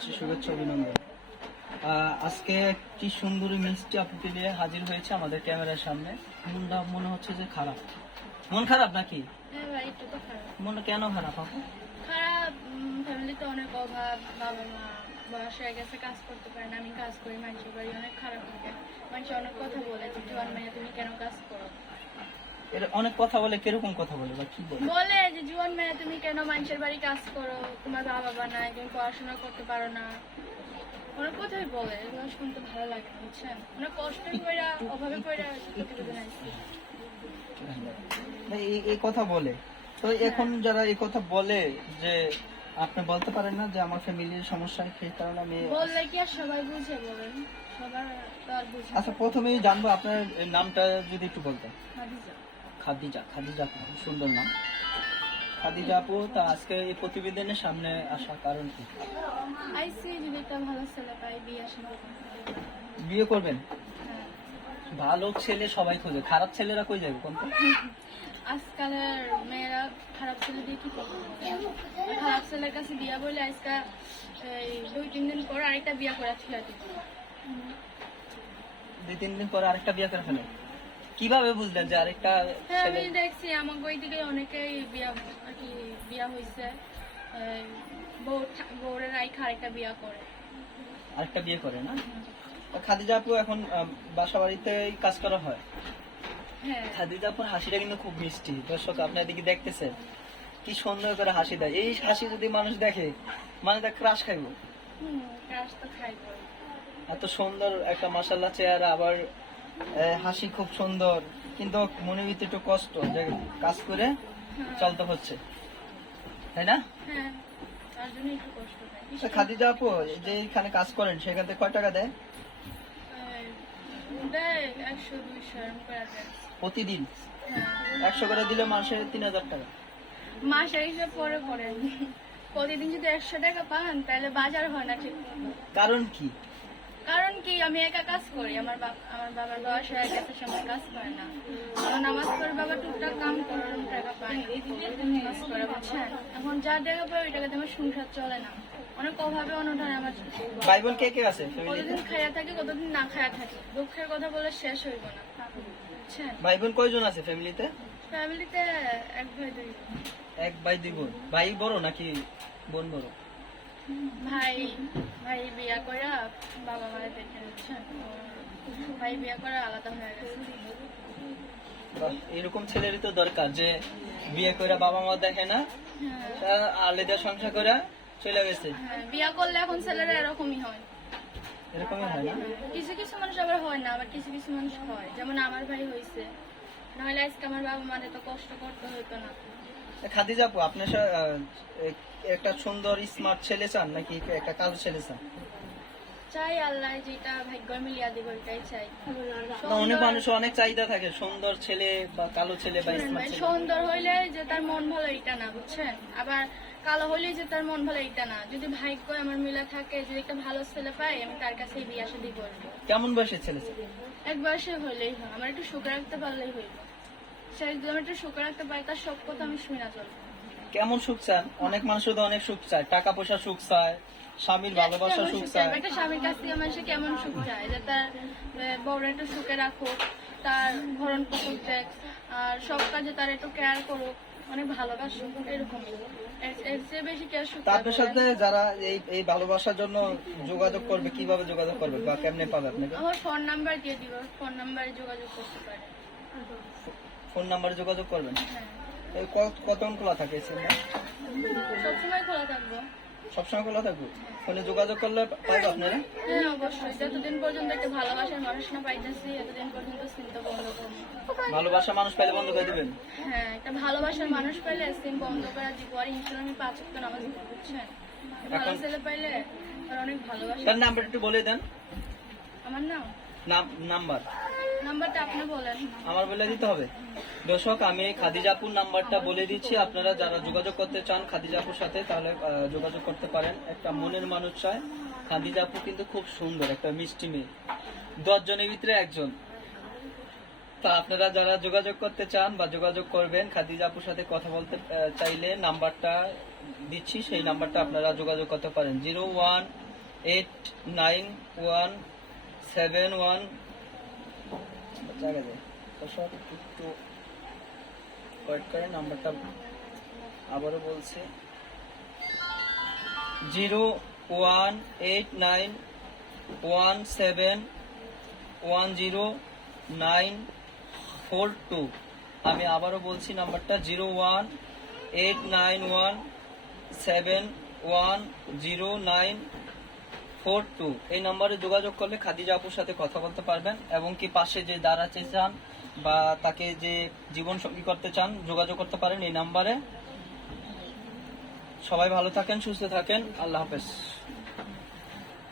জানাচ্ছি শুভেচ্ছা অভিনন্দন। আজকে একটি সুন্দরী মিষ্টি আপুকে নিয়ে হাজির হয়েছে আমাদের ক্যামেরার সামনে। মনটা মনে হচ্ছে যে খারাপ। মন খারাপ নাকি? হ্যাঁ ভাই, একটু তো খারাপ। মনটা কেন খারাপ আপু? খারাপ, ফ্যামিলিতে অনেক অভাব, বাবা মা বয়স হয়ে গেছে, কাজ করতে পারে না। আমি কাজ করি, মানুষের বাড়ি অনেক খারাপ লাগে। মানুষ অনেক কথা বলে যে জোয়ান মেয়ে তুমি কেন কাজ করো। এটা অনেক কথা বলে, কিরকম কথা বলে বা কি বলে? বলে যে জোয়ান মেয়ে তুমি কেন মানুষের বাড়ি কাজ করো, তোমার বাবা নাই, তুমি পড়াশোনা করতে পারো না। অনেক কথাই বলে, এগুলো শুনতে ভালো লাগে না, বুঝছেন। অনেক কষ্ট করে, অভাবে পড়ে প্রতিবেদন আসছি। এই কথা বলে তো এখন যারা এই কথা বলে যে আপনি বলতে পারেন না যে আমার ফ্যামিলির সমস্যা সেই কারণে আমি বললে কি আর সবাই বুঝে বলেন? সবার তো আর বুঝে। আচ্ছা, প্রথমেই জানবো আপনার নামটা যদি একটু বলতেন। খাদিজা। খাদিজা। খাদিজা আপু, খুব সুন্দর নাম। খাদিজা আপু, তা আজকে এই প্রতিবেদনের সামনে আসার কারণ কি? আইসি যদি একটা ভালো ছেলে পাই বিয়ে আসলে। বিয়ে করবেন? হ্যাঁ। ভালো ছেলে সবাই খোঁজে, খারাপ ছেলেরা কই যাবে কোন? আজকালের মেয়েরা খারাপ ছেলে দিয়ে কি করবে? খারাপ ছেলের কাছে বিয়া বলে আজকা এই 2-3 দিন পর আরেকটা বিয়া করে ছেলে দিবে। 2-3 দিন পরে আরেকটা বিয়ে করে ফেলে? কিভাবে বুঝলেন যে আরেকটা হ্যাঁ, ছেলে? আমি দেখছি আমাকে ওইদিকে অনেকেই বিয়া আর কি বিয়া হয়েছে, বউরের আরেকটা বিয়া করে। আরেকটা বিয়ে করে না? তা খাদিজা আপু এখন বাসা বাড়িতেই কাজ করা হয়? হ্যাঁ। খাদিজা আপুর হাসিটা কিন্তু খুব মিষ্টি। দর্শক আপনার দিকে দেখতেছেন কি সুন্দর করে হাসি দেয়। এই হাসি যদি মানুষ দেখে মানে তার ক্রাশ খাইব। কাজ তো খাইবো। এত সুন্দর একটা মাশাআল্লাহ চেহারা, আবার হাসি খুব সুন্দর, কিন্তু মনের ভিতরে একটু কষ্ট যে কাজ করে চলতে হচ্ছে, তাই না? হ্যাঁ, তার জন্য একটু কষ্ট হয়। তা খাদিজা আপু, যে এখানে কাজ করেন সেখান থেকে কয় টাকা দেয় দেয় 100-200 এরকম করে দেয়। প্রতিদিন? হ্যাঁ। 100 করে দিলে মাসে 3000 টাকা। মাসের হিসাব পরে করেন। প্রতিদিন যদি 100 টাকা পান তাহলে বাজার হয় না ঠিক মতো। কারণ কি? কারণ কি, আমি একা কাজ করি, আমার বাবার বয়স হয়ে গেছে, সময় কাজ করে না। আমার নামাজ পড়ে বাবা টুকটাক কাম করে টাকা পায়, কাজ করে, বুঝছেন। এখন যা টাকা পাই ওই টাকাতে আমার সংসার চলে না। অনেক অভাবে অনটনে আমার ভাই বোন কে কে আছে ফ্যামিলিতে? কতদিন খাইয়া থাকি, কতদিন না খাইয়া থাকি। দুঃখের কথা বলে শেষ হইব না, বুঝছেন। ভাই বোন কয়জন আছে ফ্যামিলিতে? ফ্যামিলিতে 1 ভাই 2 বোন। 1 ভাই 2 বোন। ভাই বড় নাকি বোন বড়? ভাই বিয়া করে বাবা মারা দেখে, বুঝছেন। ভাই বিয়া করে আলাদা হয়ে গেছে। বাহ, এরকম ছেলেরই তো দরকার যে বিয়ে করে বাবা মা দেখে না, তা আলাদা সংসার করে চলে গেছে। হ্যাঁ, বিয়া করলে এখন ছেলেরা এরকমই হয়। এরকমই হয় না? কিছু কিছু মানুষ আবার হয় না, আবার কিছু কিছু মানুষ হয়, যেমন আমার ভাই হয়েছে। নাহলে আজকে আমার বাবা মার এত কষ্ট করতে হতো না। খাদিজা আপু, আপনার একটা সুন্দর স্মার্ট ছেলে চান নাকি একটা কালো ছেলে চান? চাই আল্লাহ যেটা ভাগ্য মিলিয়া দিব ওইটাই চাই। না, অনেক মানুষের অনেক চাহিদা থাকে, সুন্দর ছেলে বা কালো ছেলে বা শুনেন স্মার্ট ভাই, ছেলে। সুন্দর হইলে যে তার মন ভালো এটা না, বুঝছেন। আবার কালো হইলে যে তার মন ভালো এটা না। যদি ভাগ্য আমার মিলা থাকে, যদি একটা ভালো ছেলে পাই, আমি তার কাছে বিয়ে শাদী করবো। কেমন বয়সের ছেলে চান? 1 বয়সে হইলেই হয়, আমার একটু সুখে রাখতে পারলেই হইব। সে যদি আমি একটু সুখে রাখতে পারি, তার সব কথা আমি শুনে না চলবো। কেমন সুখ চান? অনেক মানুষের তো অনেক সুখ চায়, টাকা পয়সা সুখ চায়, স্বামীর ভালোবাসা সুখ চায়। একটা স্বামীর কাছ থেকে মানুষের কেমন সুখ চায়, যে তার বউরা একটু সুখে রাখুক, তার ভরণ পোষণ দেখ, আর সব কাজে তার একটু কেয়ার করুক, অনেক ভালোবাসুক, এরকম। এর চেয়ে বেশি কেয়ার সুখ তা আপনার সাথে যারা এই ভালোবাসার জন্য যোগাযোগ করবে, কিভাবে যোগাযোগ করবে বা কেমনে পাবে আপনাকে? আমার ফোন নাম্বার দিয়ে দিব, ফোন নাম্বারে যোগাযোগ করতে পারে। ফোন নাম্বারে যোগাযোগ করবেন? হ্যাঁ, এই কতক্ষণ খোলা থাকে এই সিমটা? সবসময় খোলা থাকবো। সবসময় খোলা থাকবে? ফোনে যোগাযোগ করলে পাইবে আপনারা? হ্যাঁ, অবশ্যই। যতদিন পর্যন্ত একটা ভালোবাসার মানুষ না পাইতেছি, এতদিন পর্যন্ত চিন্তা বন্ধ করবো। ভালোবাসা মানুষ পাইলে বন্ধ করে দিবেন? হ্যাঁ, একটা ভালোবাসার মানুষ পাইলে সিম বন্ধ করে দিব। আর ইনশাল্লাহ আমি 5 ওয়াক্ত নামাজ পড়ব, বুঝছেন। ভালো ছেলে পাইলে আর অনেক ভালোবাসা। তার নাম্বার একটু বলে দেন। আমার নাম্বারটা আপনি বলেন। আমার বলে দিতে হবে? দর্শক, আমি খাদিজা আপুর নাম্বারটা বলে দিচ্ছি। আপনারা যারা যোগাযোগ করতে চান খাদিজা আপুর সাথে, তাহলে যোগাযোগ করতে পারেন। একটা মনের মানুষ চায়। খাদিজা আপু কিন্তু খুব সুন্দর একটা মিষ্টি মেয়ে, 10 জনের ভিতরে একজন। তা আপনারা যারা যোগাযোগ করতে চান বা যোগাযোগ করবেন, খাদিজা আপুর সাথে কথা বলতে চাইলে নাম্বারটা দিচ্ছি, সেই নাম্বারটা আপনারা যোগাযোগ করতে পারেন। 8917 দর্শক একটু ওয়েট করে, নাম্বারটা আবারও বলছি 01891710942। আমি আবারও বলছি নাম্বারটা 01891710942। এই নম্বরে যোগাযোগ করলে খাদিজা আপুর সাথে কথা বলতে পারবেন, এবং কি পাশে যে দাঁড়াতে চান বা তাকে যে জীবন সঙ্গী করতে চান যোগাযোগ করতে পারেন এই নাম্বারে। সবাই ভালো থাকেন, সুস্থ থাকেন, আল্লাহ হাফেজ।